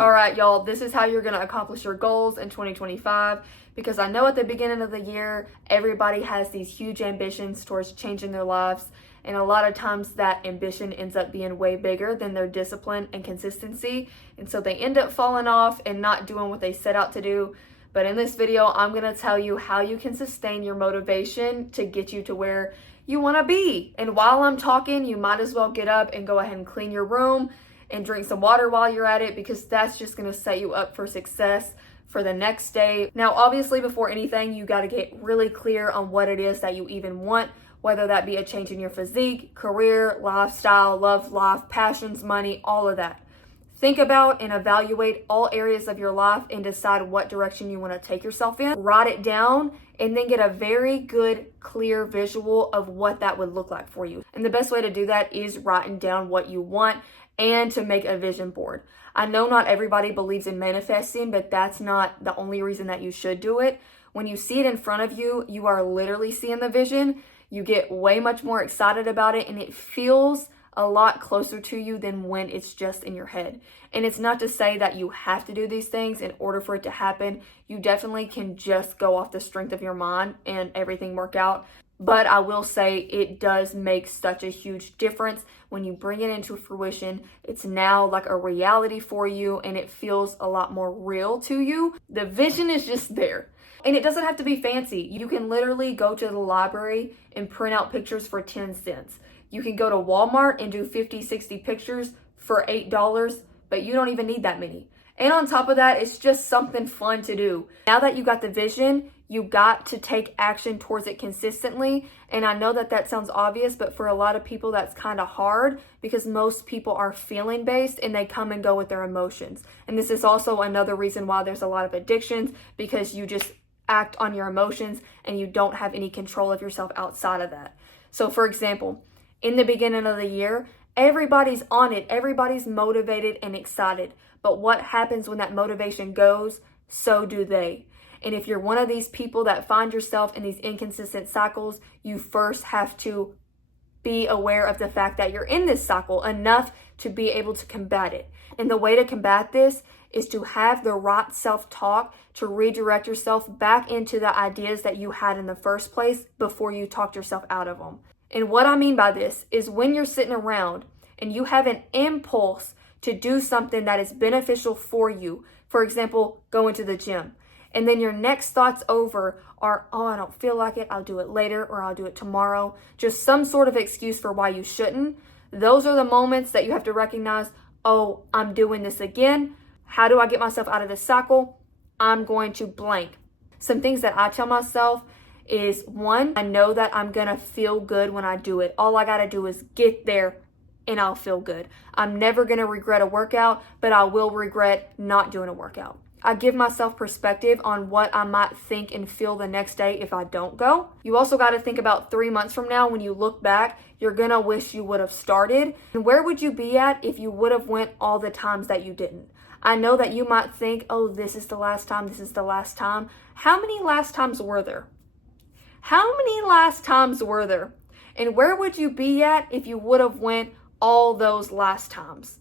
All right, y'all, this is how you're going to accomplish your goals in 2025, because I know at the beginning of the year, everybody has these huge ambitions towards changing their lives. And a lot of times that ambition ends up being way bigger than their discipline and consistency. And so they end up falling off and not doing what they set out to do. But in this video, I'm going to tell you how you can sustain your motivation to get you to where you want to be. And while I'm talking, you might as well get up and go ahead and clean your room and drink some water while you're at it, because that's just going to set you up for success for the next day. Now, obviously, before anything, you got to get really clear on what it is that you even want, whether that be a change in your physique, career, lifestyle, love life, passions, money, all of that. Think about and evaluate all areas of your life and decide what direction you want to take yourself in. Write it down and then get a very good, clear visual of what that would look like for you. And the best way to do that is writing down what you want and to make a vision board. I know not everybody believes in manifesting, but that's not the only reason that you should do it. When you see it in front of you, you are literally seeing the vision. You get way much more excited about it, and it feels a lot closer to you than when it's just in your head. And it's not to say that you have to do these things in order for it to happen. You definitely can just go off the strength of your mind and everything work out. But I will say it does make such a huge difference when you bring it into fruition. It's now like a reality for you, and it feels a lot more real to you. The vision is just there. And it doesn't have to be fancy. You can literally go to the library and print out pictures for 10 cents. You can go to Walmart and do 50, 60 pictures for $8, but you don't even need that many. And on top of that, it's just something fun to do. Now that you got the vision, you got to take action towards it consistently. And I know that that sounds obvious, but for a lot of people, that's kind of hard because most people are feeling based and they come and go with their emotions. And this is also another reason why there's a lot of addictions, because you just act on your emotions and you don't have any control of yourself outside of that. So for example, in the beginning of the year, everybody's on it. Everybody's motivated and excited. But what happens when that motivation goes? So do they. And if you're one of these people that find yourself in these inconsistent cycles, you first have to be aware of the fact that you're in this cycle enough to be able to combat it. And the way to combat this is to have the right self-talk, to redirect yourself back into the ideas that you had in the first place before you talked yourself out of them. And what I mean by this is when you're sitting around and you have an impulse to do something that is beneficial for you, for example, going to the gym, and then your next thoughts over are, oh, I don't feel like it, I'll do it later, or I'll do it tomorrow, just some sort of excuse for why you shouldn't. Those are the moments that you have to recognize, oh, I'm doing this again. How do I get myself out of this cycle? I'm going to blank. Some things that I tell myself is, one, I know that I'm gonna feel good when I do it. All I gotta do is get there and I'll feel good. I'm never gonna regret a workout, but I will regret not doing a workout. I give myself perspective on what I might think and feel the next day if I don't go. You also got to think about 3 months from now, when you look back, you're going to wish you would have started. And where would you be at if you would have went all the times that you didn't? I know that you might think, oh, this is the last time, this is the last time. How many last times were there? How many last times were there? And where would you be at if you would have went all those last times?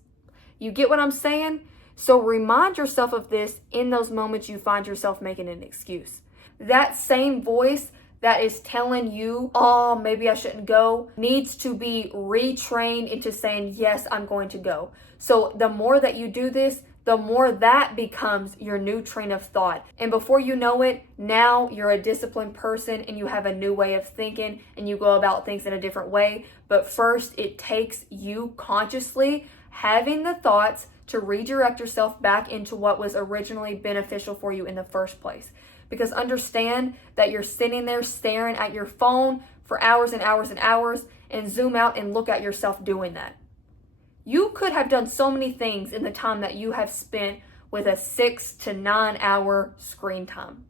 You get what I'm saying? So remind yourself of this in those moments you find yourself making an excuse. That same voice that is telling you, oh, maybe I shouldn't go, needs to be retrained into saying, yes, I'm going to go. So the more that you do this, the more that becomes your new train of thought. And before you know it, now you're a disciplined person and you have a new way of thinking and you go about things in a different way. But first, it takes you consciously having the thoughts to redirect yourself back into what was originally beneficial for you in the first place. Because understand that you're sitting there staring at your phone for hours and hours and hours, and zoom out and look at yourself doing that. You could have done so many things in the time that you have spent with a 6 to 9 hour screen time.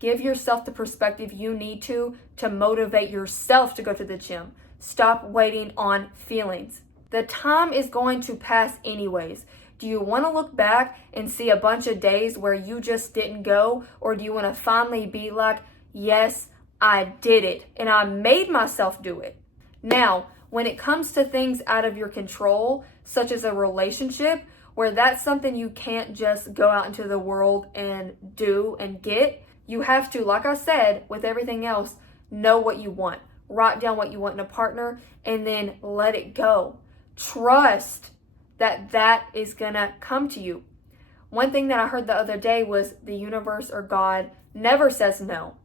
Give yourself the perspective you need to motivate yourself to go to the gym. Stop waiting on feelings. The time is going to pass anyways. Do you want to look back and see a bunch of days where you just didn't go? Or do you want to finally be like, yes, I did it and I made myself do it? Now, when it comes to things out of your control, such as a relationship where that's something you can't just go out into the world and do and get. You have to, like I said, with everything else, know what you want. Write down what you want in a partner and then let it go. Trust that that is gonna come to you. One thing that I heard the other day was the universe or God never says no,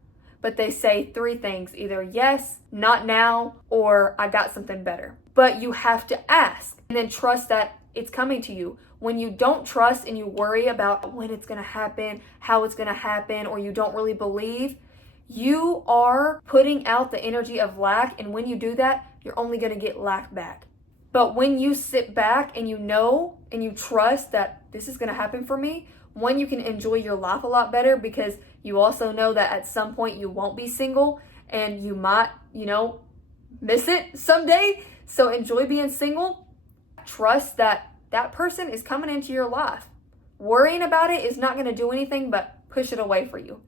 but they say three things, either yes, not now, or I got something better. But you have to ask and then trust that it's coming to you. When you don't trust and you worry about when it's gonna happen, how it's gonna happen, or you don't really believe, you are putting out the energy of lack, and when you do that, you're only gonna get lack back. But when you sit back and you know and you trust that this is gonna happen for me, one, you can enjoy your life a lot better because you also know that at some point you won't be single and you might, miss it someday. So enjoy being single. Trust that that person is coming into your life. Worrying about it is not gonna do anything but push it away for you.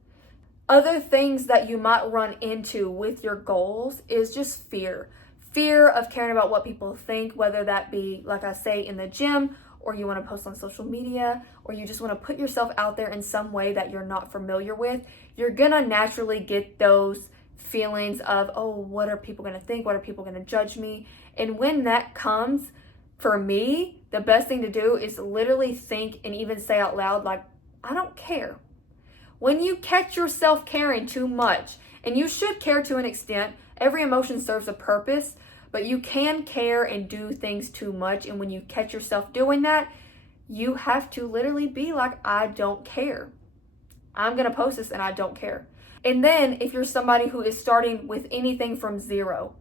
Other things that you might run into with your goals is just fear. Fear of caring about what people think, whether that be, like I say, in the gym, or you want to post on social media, or you just want to put yourself out there in some way that you're not familiar with. You're going to naturally get those feelings of, oh, what are people going to think? What are people going to judge me? And when that comes, for me, the best thing to do is literally think and even say out loud, like, I don't care. When you catch yourself caring too much, and you should care to an extent, every emotion serves a purpose, but you can care and do things too much. And when you catch yourself doing that, you have to literally be like, I don't care. I'm going to post this and I don't care. And then if you're somebody who is starting with anything from zero,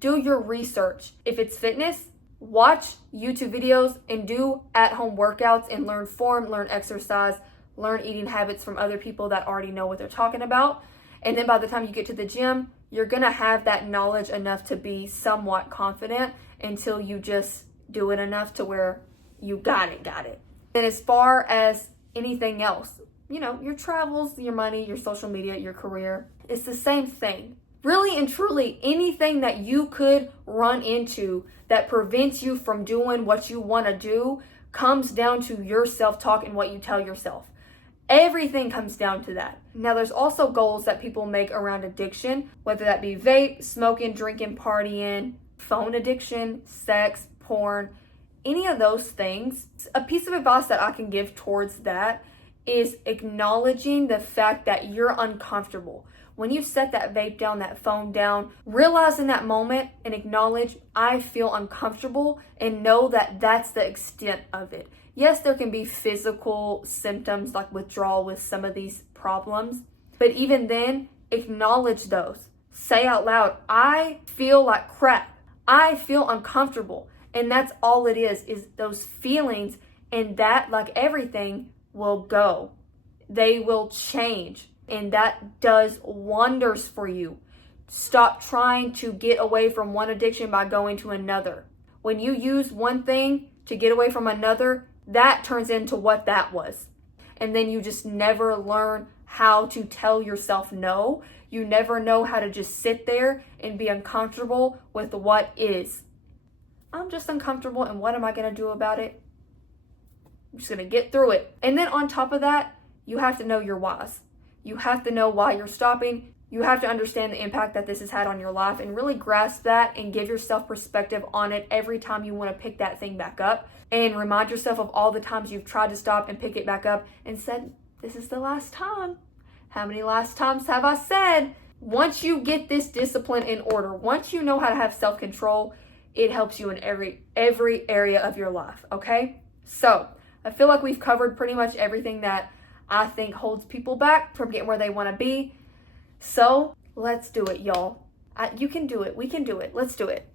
do your research. If it's fitness, watch YouTube videos and do at-home workouts and learn form, learn exercise, learn eating habits from other people that already know what they're talking about. And then by the time you get to the gym, you're going to have that knowledge enough to be somewhat confident until you just do it enough to where you got it. And as far as anything else, your travels, your money, your social media, your career, it's the same thing. Really and truly, anything that you could run into that prevents you from doing what you want to do comes down to your self-talk and what you tell yourself. Everything comes down to that. Now, there's also goals that people make around addiction, whether that be vape, smoking, drinking, partying, phone addiction, sex, porn, any of those things. A piece of advice that I can give towards that is acknowledging the fact that you're uncomfortable. When you set that vape down, that phone down, realize in that moment and acknowledge, I feel uncomfortable, and know that that's the extent of it. Yes, there can be physical symptoms like withdrawal with some of these problems, but even then, acknowledge those. Say out loud, I feel like crap. I feel uncomfortable. And that's all it is those feelings, and that, like everything, will go. They will change, and that does wonders for you. Stop trying to get away from one addiction by going to another. When you use one thing to get away from another, that turns into what that was. And then you just never learn how to tell yourself no. You never know how to just sit there and be uncomfortable with what is. I'm just uncomfortable, and what am I going to do about it? I'm just going to get through it. And then on top of that, you have to know your whys. You have to know why you're stopping. You have to understand the impact that this has had on your life and really grasp that and give yourself perspective on it every time you want to pick that thing back up. And remind yourself of all the times you've tried to stop and pick it back up and said, this is the last time. How many last times have I said? Once you get this discipline in order, once you know how to have self-control, it helps you in every area of your life, okay? So I feel like we've covered pretty much everything that I think holds people back from getting where they want to be. So let's do it, y'all. You can do it. We can do it. Let's do it.